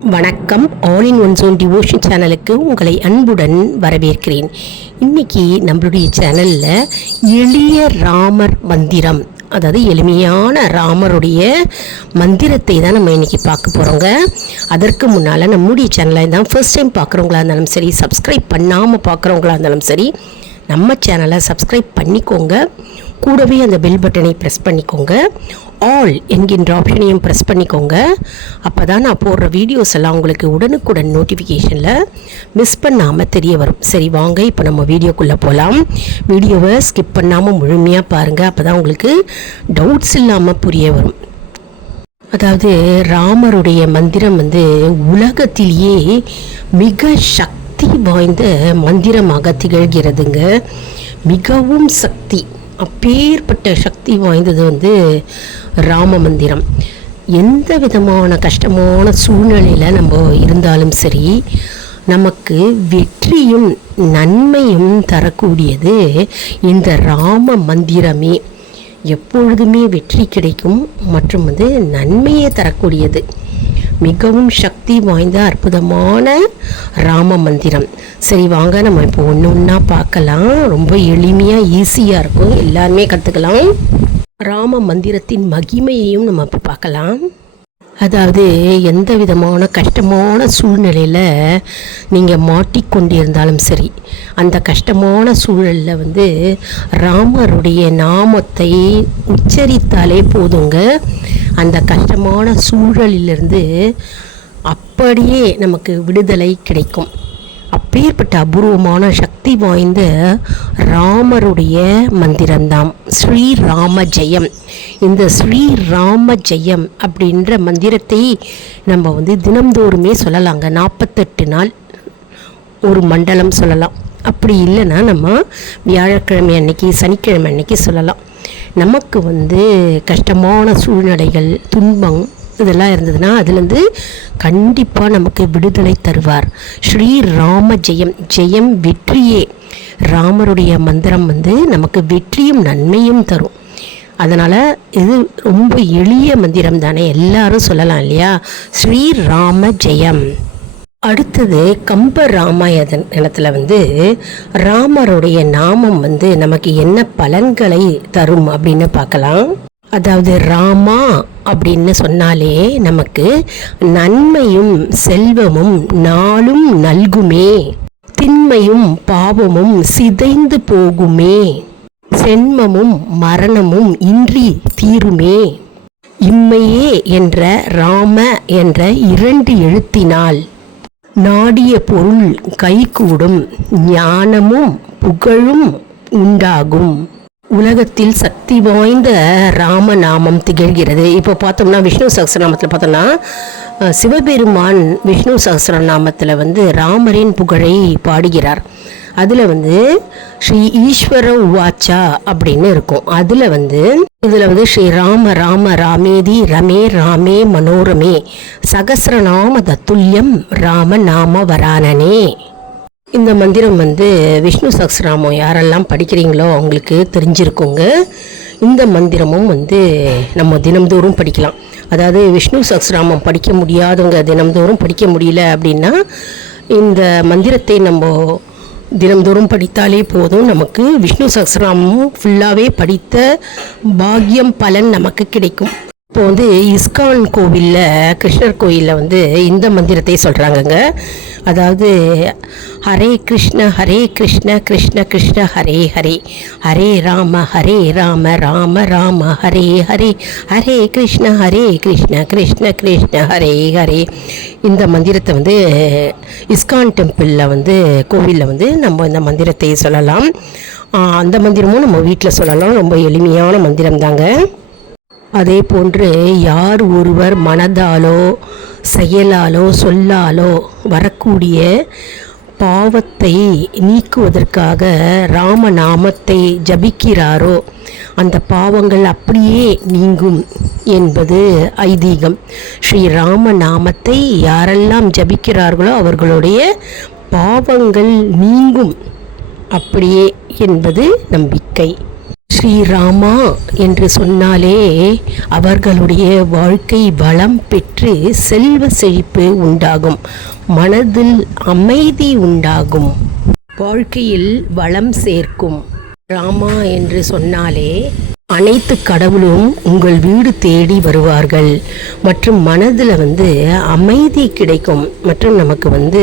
வணக்கம். All in one zone devotion சேனலுக்கு உங்களை அன்புடன் வரவேற்கிறேன். இன்னைக்கு நம்மளுடைய சேனலில் எளிய ராமர் மந்திரம், அதாவது எளிமையான ராமருடைய மந்திரத்தை தான் நம்ம இன்றைக்கி பார்க்க போகிறோங்க. அதற்கு முன்னால் நம்முடைய சேனலை தான் ஃபர்ஸ்ட் டைம் பார்க்குறவங்களா இருந்தாலும் சரி, சப்ஸ்கிரைப் பண்ணாமல் பார்க்குறவங்களா இருந்தாலும் சரி, நம்ம சேனலை சப்ஸ்கிரைப் பண்ணிக்கோங்க. கூடவே அந்த பெல் பட்டனை ப்ரெஸ் பண்ணிக்கோங்க. ஆல் என்கின்ற ஆப்ஷனையும் ப்ரெஸ் பண்ணிக்கோங்க. அப்போ தான் நான் போடுற வீடியோஸ் எல்லாம் உங்களுக்கு உடனுக்குடன் நோட்டிஃபிகேஷனில் மிஸ் பண்ணாமல் தெரிய வரும். சரி வாங்க, இப்போ நம்ம வீடியோக்குள்ளே போகலாம். வீடியோவை ஸ்கிப் பண்ணாமல் முழுமையாக பாருங்கள். அப்போ தான் உங்களுக்கு டவுட்ஸ் இல்லாமல் புரிய வரும். அதாவது ராமருடைய மந்திரம் உலகத்திலேயே மிக சக்தி வாய்ந்த மந்திரமாக திகழ்கிறதுங்க. மிகவும் சக்தி, அப்பேற்பட்ட சக்தி வாய்ந்தது ராம மந்திரம். எந்த விதமான கஷ்டமான சூழ்நிலையில் நம்ம இருந்தாலும் சரி, நமக்கு வெற்றியும் நன்மையும் தரக்கூடியது இந்த ராம மந்திரமே. எப்பொழுதுமே வெற்றி கிடைக்கும் மற்றும் நன்மையை தரக்கூடியது மிகவும் சக்தி வாய்ந்த அற்புதமான ராம மந்திரம். சரி வாங்க, நம்ம இப்போ ஒன்று ஒன்றா பார்க்கலாம். ரொம்ப எளிமையாக ஈஸியாக இருக்கும், எல்லாருமே கற்றுக்கலாம். ராம மந்திரத்தின் மகிமையையும் நம்ம இப்போ பார்க்கலாம். அதாவது எந்த விதமான கஷ்டமான சூழ்நிலையில் நீங்கள் மாட்டிக்கொண்டிருந்தாலும் சரி, அந்த கஷ்டமான சூழலில் ராமருடைய நாமத்தை உச்சரித்தாலே போதுங்க, அந்த கஷ்டமான சூழலிலிருந்து அப்படியே நமக்கு விடுதலை கிடைக்கும். அப்பேற்பட்ட அபூர்வமான சக்தி வாய்ந்த ராமருடைய மந்திரம்தான் ஸ்ரீராம ஜெயம். இந்த ஸ்ரீராம ஜெயம் அப்படின்ற மந்திரத்தை நம்ம தினம்தோறுமே சொல்லலாங்க. 48 நாள் ஒரு மண்டலம் சொல்லலாம். அப்படி இல்லைன்னா நம்ம வியாழக்கிழமை அன்னைக்கு, சனிக்கிழமை அன்னைக்கு சொல்லலாம். நமக்கு கஷ்டமான சூழ்நிலைகள், துன்பம் இதெல்லாம் இருந்ததுன்னா அதுலேருந்து கண்டிப்பாக நமக்கு விடுதலை தருவார். ஸ்ரீராம ஜெயம், ஜெயம் வெற்றியே. ராமருடைய மந்திரம் நமக்கு வெற்றியும் நன்மையும் தரும். அதனால் இது ரொம்ப எளிய மந்திரம் தானே, எல்லாரும் சொல்லலாம் இல்லையா? ஸ்ரீராம ஜெயம். அடுத்தது கம்ப ராமாயணத்தில் ராமருடைய நாமம் நமக்கு என்ன பலன்களை தரும் அப்படின்னு பார்க்கலாம். அதாவது ராமா அப்படின்னு சொன்னாலே நமக்கு நன்மையும் செல்வமும் நாளும் நல்குமே, திண்மையும் பாவமும் சிதைந்து போகுமே, சென்மமும் மரணமும் இன்றி தீருமே, இம்மையே என்ற ராம என்ற 2 எழுத்தினால் நாடிய பொருள் கைகூடும், ஞானமும் புகழும் உண்டாகும். உலகத்தில் சக்தி வாய்ந்த ராமநாமம் திகழ்கிறது. இப்போ பார்த்தோம்னா விஷ்ணு சகஸ்ரநாமத்தில் பார்த்தோம்னா சிவபெருமான் விஷ்ணு சகஸ்ரநாமத்தில் ராமரின் புகழை பாடுகிறார். அதில் ஸ்ரீ ஈஸ்வர உவாச்சா அப்படின்னு இருக்கும். அதில் இதில் ஸ்ரீ ராம ராம ராமேதி ரமே ராமே மனோரமே சகஸ்ரநாம தத்துல்யம் ராம நாம வரானனே. இந்த மந்திரம் விஷ்ணு சகஸ்ரநாமம் யாரெல்லாம் படிக்கிறீங்களோ அவங்களுக்கு தெரிஞ்சிருக்குங்க. இந்த மந்திரமும் நம்ம தினம்தோறும் படிக்கலாம். அதாவது விஷ்ணு சகஸ்ரநாமம் படிக்க முடியாதவங்க, தினம்தோறும் படிக்க முடியல அப்படின்னா இந்த மந்திரத்தை நம்ம தினம்தோறும் படித்தாலே போதும். நமக்கு விஷ்ணு சகஸ்ரநாமம் ஃபுல்லாகவே படித்த பாக்கியம், பலன் நமக்கு கிடைக்கும். இப்போ இஸ்கான் கோவிலில், கிருஷ்ணர் கோயிலில் இந்த மந்திரத்தை சொல்கிறாங்கங்க. அதாவது ஹரே கிருஷ்ண கிருஷ்ண கிருஷ்ண ஹரே ஹரே, ஹரே ராம ராம ராம ஹரே ஹரே, ஹரே கிருஷ்ண கிருஷ்ண கிருஷ்ண ஹரே ஹரே. இந்த மந்திரத்தை இஸ்கான் டெம்பிளில் கோவிலில் நம்ம இந்த மந்திரத்தை சொல்லலாம். அந்த மந்திரமும் நம்ம வீட்டில் சொல்லலாம். ரொம்ப எளிமையான மந்திரம் தாங்க. அதே போன்று யார் ஒருவர் மனதாலோ செயலாலோ சொல்லாலோ வரக்கூடிய பாவத்தை நீக்குவதற்காக ராமநாமத்தை ஜபிக்கிறாரோ அந்த பாவங்கள் அப்படியே நீங்கும் என்பது ஐதீகம். ஸ்ரீ ராமநாமத்தை யாரெல்லாம் ஜபிக்கிறார்களோ அவர்களுடைய பாவங்கள் நீங்கும் அப்படியே என்பது நம்பிக்கை. ஸ்ரீராமா என்று சொன்னாலே அவர்களுடைய வாழ்க்கை வளம் பெற்று செல்வ செழிப்பு உண்டாகும், மனதில் அமைதி உண்டாகும், வாழ்க்கையில் வளம் சேர்க்கும். ராமா என்று சொன்னாலே அனைத்து கடவுளும் உங்கள் வீடு தேடி வருவார்கள் மற்றும் மனதில் அமைதி கிடைக்கும் மற்றும் நமக்கு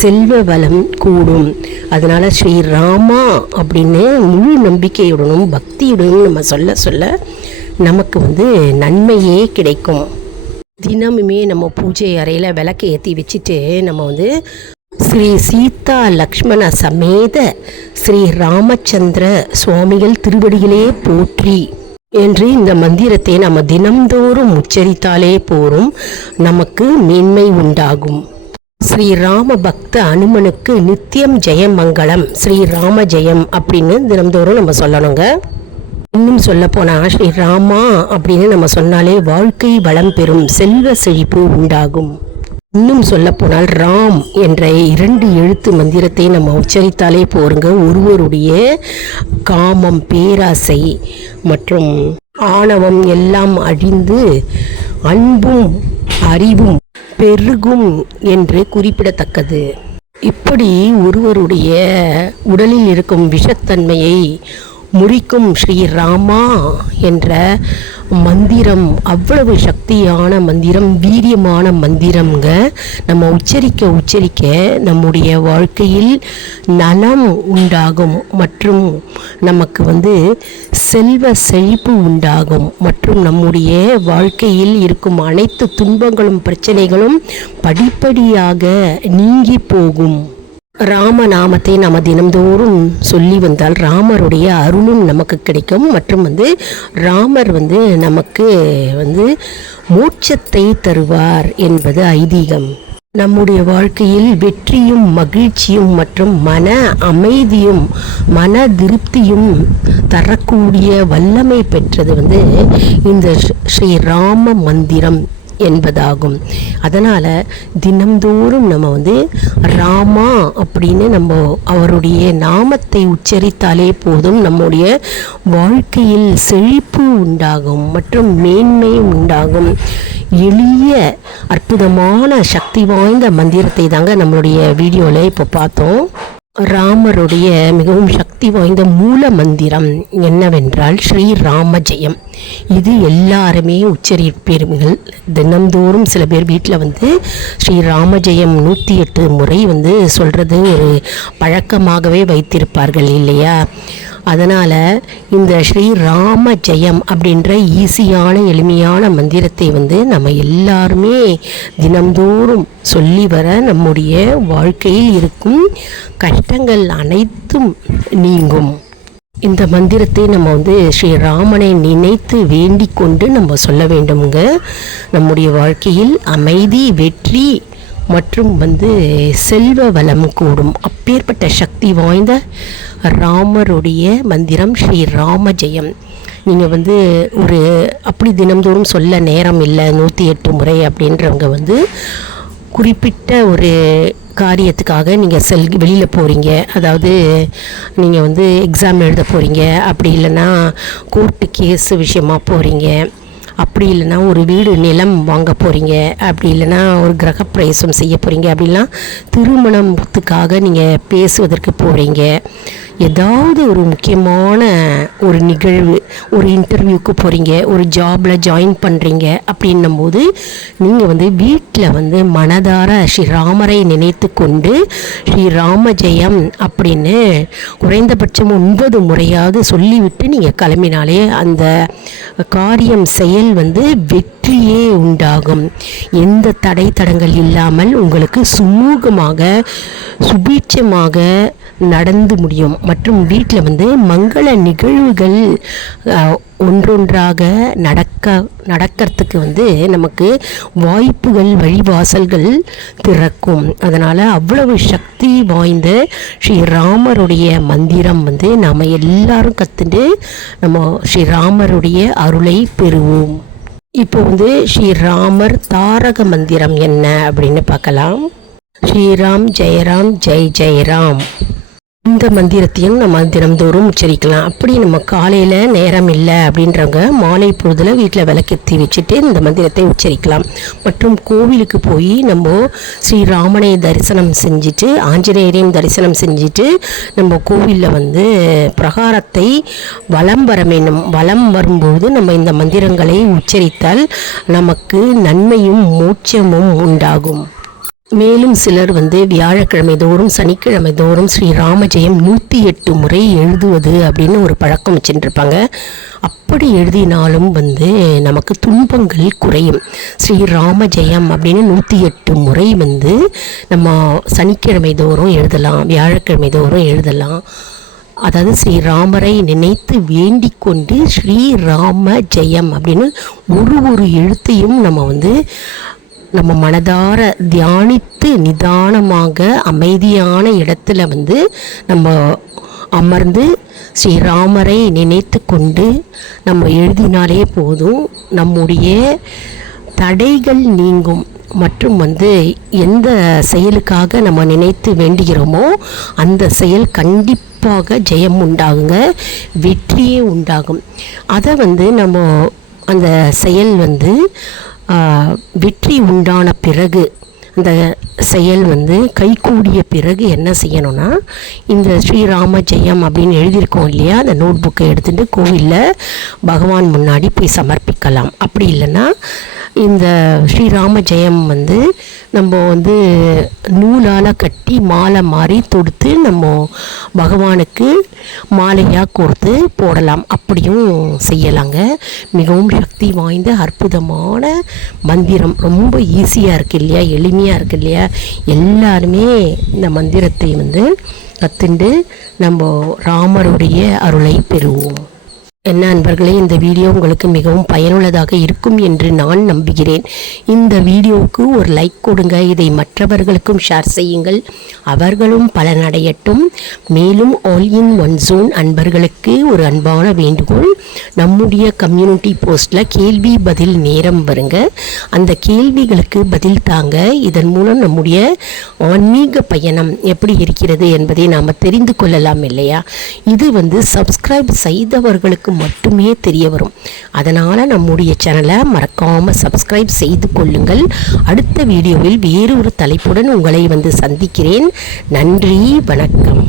செல்வ வளம் கூடும். அதனால் ஸ்ரீராமா அப்படின்னு முழு நம்பிக்கையுடனும் பக்தியுடனும் நம்ம சொல்ல சொல்ல நமக்கு நன்மையே கிடைக்கும். தினமுமே நம்ம பூஜை அறையில் விளக்கு ஏற்றி வச்சுட்டு நம்ம ஸ்ரீ சீதா லக்ஷ்மண சமேத ஸ்ரீ ராமச்சந்திர சுவாமிகள் திருவடிகளே போற்றி என்று இந்த மந்திரத்தை நம்ம தினம்தோறும் உச்சரித்தாலே போரும், நமக்கு மேன்மை உண்டாகும். ஸ்ரீராம பக்த அனுமனுக்கு நித்தியம் ஜெயமங்கலம், ஸ்ரீராம ஜெயம் அப்படின்னு தினம்தோறும் நம்ம சொல்லணுங்க. இன்னும் சொல்ல போனால் ஸ்ரீராமா அப்படின்னு நம்ம சொன்னாலே வாழ்க்கை வளம் பெறும், செல்வ செழிப்பு உண்டாகும். இன்னும் சொல்லப்போனால் ராம் என்ற 2 எழுத்து மந்திரத்தை நம்ம உச்சரித்தாலே போருங்க, ஒருவருடைய காமம், பேராசை மற்றும் ஆணவம் எல்லாம் அழிந்து அன்பும் அறிவும் பெருகும் என்று குறிப்பிடத்தக்கது. இப்படி ஒருவருடைய உடலில் இருக்கும் விஷத்தன்மையை முறிக்கும் ஸ்ரீராமா என்ற மந்திரம் அவ்வளவு சக்தியான மந்திரம், வீரியமான மந்திரம்ங்க. நம்ம உச்சரிக்க நம்முடைய வாழ்க்கையில் நலம் உண்டாகும் மற்றும் நமக்கு செல்வ செழிப்பு உண்டாகும் மற்றும் நம்முடைய வாழ்க்கையில் இருக்கும் அனைத்து துன்பங்களும் பிரச்சனைகளும் படிப்படியாக நீங்கி போகும். ராமநாமத்தை நம்ம தினம்தோறும் சொல்லி வந்தால் ராமருடைய அருளும் நமக்கு கிடைக்கும் மற்றும் ராமர் நமக்கு மோட்சத்தை தருவார் என்பது ஐதீகம். நம்முடைய வாழ்க்கையில் வெற்றியும் மகிழ்ச்சியும் மற்றும் மன அமைதியும் மன திருப்தியும் தரக்கூடிய வல்லமை பெற்றது இந்த ஸ்ரீராம மந்திரம் என்பதாகும். அதனால் தினம்தோறும் நம்ம ராமா அப்படின்னு நம்ம அவருடைய நாமத்தை உச்சரித்தாலே போதும், நம்முடைய வாழ்க்கையில் செழிப்பு உண்டாகும் மற்றும் மேன்மை உண்டாகும். எளிய அற்புதமான சக்தி வாய்ந்த மந்திரத்தை தாங்க நம்மளுடைய வீடியோவில் இப்போ பார்த்தோம். ராமருடைய மிகவும் சக்தி வாய்ந்த மூல மந்திரம் என்னவென்றால் ஸ்ரீராம ஜெயம். இது எல்லாருமே உச்சரிப்பீர்கள். தினந்தோறும் சில பேர் வீட்டில் ஸ்ரீராம ஜெயம் 108 முறை சொல்கிறது ஒரு பழக்கமாகவே வைத்திருப்பார்கள் இல்லையா? அதனால் இந்த ஸ்ரீராம ஜெயம் அப்படின்ற ஈஸியான எளிமையான மந்திரத்தை நம்ம எல்லாருமே தினம்தோறும் சொல்லி வர நம்முடைய வாழ்க்கையில் இருக்கும் கஷ்டங்கள் அனைத்தும் நீங்கும். இந்த மந்திரத்தை நம்ம ஸ்ரீராமனை நினைத்து வேண்டிக் கொண்டு நம்ம சொல்ல வேண்டுங்க. நம்முடைய வாழ்க்கையில் அமைதி, வெற்றி மற்றும் செல்வ வளம் கூடும். அப்பேற்பட்ட சக்தி வாய்ந்த ராமருடைய மந்திரம் ஸ்ரீராம ஜெயம். நீங்கள் ஒரு அப்படி தினம்தோறும் சொல்ல நேரம் இல்லை 108 முறை அப்படின்றவங்க குறிப்பிட்ட ஒரு காரியத்துக்காக நீங்கள் வெளியில் போகிறீங்க, அதாவது நீங்கள் எக்ஸாம் எழுத போகிறீங்க, அப்படி இல்லைன்னா கோர்ட்டு கேஸ் விஷயமாக போகிறீங்க, அப்படி இல்லைன்னா ஒரு வீடு நிலம் வாங்க போகிறீங்க, அப்படி இல்லைன்னா ஒரு கிரகப்பிரவேசம் செய்ய போகிறீங்க, அப்படிலாம் திருமணத்துக்காக நீங்கள் பேசுவதற்கு போகிறீங்க, ஏதாவது ஒரு முக்கியமான ஒரு நிகழ்வு, ஒரு இன்டர்வியூக்கு போகிறீங்க, ஒரு ஜாபில் ஜாயின் பண்ணுறீங்க அப்படின்னும் போது நீங்கள் வீட்டில் மனதார ஸ்ரீராமரை நினைத்து கொண்டு ஸ்ரீராம ஜெயம் அப்படின்னு குறைந்தபட்சம் 9 முறையாவது சொல்லிவிட்டு நீங்கள் கிளம்பினாலே அந்த காரியம் செயல் வெற்றியே உண்டாகும். எந்த தடை தடங்கள் இல்லாமல் உங்களுக்கு சுமூகமாக சுபீட்சமாக நடந்து முடியும் மற்றும் வீட்டில் மங்கள நிகழ்வுகள் ஒன்றொன்றாக நடக்கிறதுக்கு நமக்கு வாய்ப்புகள், வழிவாசல்கள் திறக்கும். அதனால் அவ்வளவு சக்தி வாய்ந்த ஸ்ரீராமருடைய மந்திரம் நாம் எல்லாரும் கற்றுட்டு நம்ம ஸ்ரீராமருடைய அருளை பெறுவோம். இப்போ ஸ்ரீராமர் தாரக மந்திரம் என்ன அப்படின்னு பார்க்கலாம். ஸ்ரீராம் ஜெயராம் ஜெய் ஜெயராம். இந்த மந்திரத்தையும் நம்ம தினம்தோறும் உச்சரிக்கலாம். அப்படி நம்ம காலையில் நேரம் இல்லை அப்படின்றவங்க மாலை பொழுதில் வீட்டில் விளக்கேற்றி வச்சுட்டு இந்த மந்திரத்தை உச்சரிக்கலாம். மற்றும் கோவிலுக்கு போய் நம்ம ஸ்ரீராமனை தரிசனம் செஞ்சுட்டு ஆஞ்சநேயரையும் தரிசனம் செஞ்சுட்டு நம்ம கோவிலில் பிரகாரத்தை வலம் வர வேண்டும். வலம் வரும்போது நம்ம இந்த மந்திரங்களை உச்சரித்தால் நமக்கு நன்மையும் மோட்சமும் உண்டாகும். மேலும் சிலர் வியாழக்கிழமை தோறும் சனிக்கிழமை தோறும் ஸ்ரீராம ஜெயம் 108 முறை எழுதுவது அப்படின்னு ஒரு பழக்கம் வச்சுருப்பாங்க. அப்படி எழுதினாலும் நமக்கு துன்பங்கள் குறையும். ஸ்ரீராம ஜெயம் அப்படின்னு 108 முறை நம்ம சனிக்கிழமை தோறும் எழுதலாம், வியாழக்கிழமை தோறும் எழுதலாம். அதாவது ஸ்ரீராமரை நினைத்து வேண்டிக் கொண்டு ஸ்ரீராம ஜெயம் அப்படின்னு ஒரு எழுத்தையும் நம்ம மனதார தியானித்து நிதானமாக அமைதியான இடத்துல நம்ம அமர்ந்து ஸ்ரீராமரை நினைத்து கொண்டு நம்ம எழுதினாலே போதும். நம்முடைய தடைகள் நீங்கும். மற்றும் எந்த செயலுக்காக நம்ம நினைத்து வேண்டுகிறோமோ அந்த செயல் கண்டிப்பாக ஜெயம் உண்டாகுங்க, வெற்றியே உண்டாகும். அதை நம்ம அந்த செயல் வெற்றி உண்டான பிறகு அந்த செயல் கைகூடிய பிறகு என்ன செய்யணும்னா, இந்த ஸ்ரீராம ஜெயம் அப்படின்னு எழுதியிருக்கோம் இல்லையா, அந்த நோட் புக்கை எடுத்துகிட்டு கோவிலில் பகவான் முன்னாடி போய் சமர்ப்பிக்கலாம். அப்படி இல்லைன்னா இந்த ஸ்ரீராம ஜெயம் நம்ம நூலால் கட்டி மாலை மாதிரி தொடுத்து நம்ம பகவானுக்கு மாலையாக கோர்த்து போடலாம். அப்படியும் செய்யலாங்க. மிகவும் சக்தி வாய்ந்த அற்புதமான மந்திரம். ரொம்ப ஈஸியாக இருக்குது இல்லையா, எளிமையாக இருக்குது இல்லையா. எல்லாருமே இந்த மந்திரத்தை கற்றுண்டு நம்ம ராமருடைய அருளை பெறுவோம். என்ன அன்பர்களே, இந்த வீடியோ உங்களுக்கு மிகவும் பயனுள்ளதாக இருக்கும் என்று நான் நம்புகிறேன். இந்த வீடியோவுக்கு ஒரு லைக் கொடுங்க. இதை மற்றவர்களுக்கும் ஷேர் செய்யுங்கள், அவர்களும் பலனடையட்டும். மேலும் ஆல் இன் ஒன் ஜோன் அன்பர்களுக்கு ஒரு அன்பான வேண்டுகோள். நம்முடைய கம்யூனிட்டி போஸ்ட்டில் கேள்வி பதில் நேரம் வருங்க. அந்த கேள்விகளுக்கு பதில் தாங்க. இதன் மூலம் நம்முடைய ஆன்மீக பயணம் எப்படி இருக்கிறது என்பதை நாம் தெரிந்து கொள்ளலாம் இல்லையா. இது சப்ஸ்கிரைப் செய்தவர்களுக்கு மட்டுமே தெரிய வரும். அதனால் நம்முடைய சேனலை மறக்காமல் சப்ஸ்கிரைப் செய்து கொள்ளுங்கள். அடுத்த வீடியோவில் வேறு ஒரு தலைப்புடன் உங்களை சந்திக்கிறேன். நன்றி, வணக்கம்.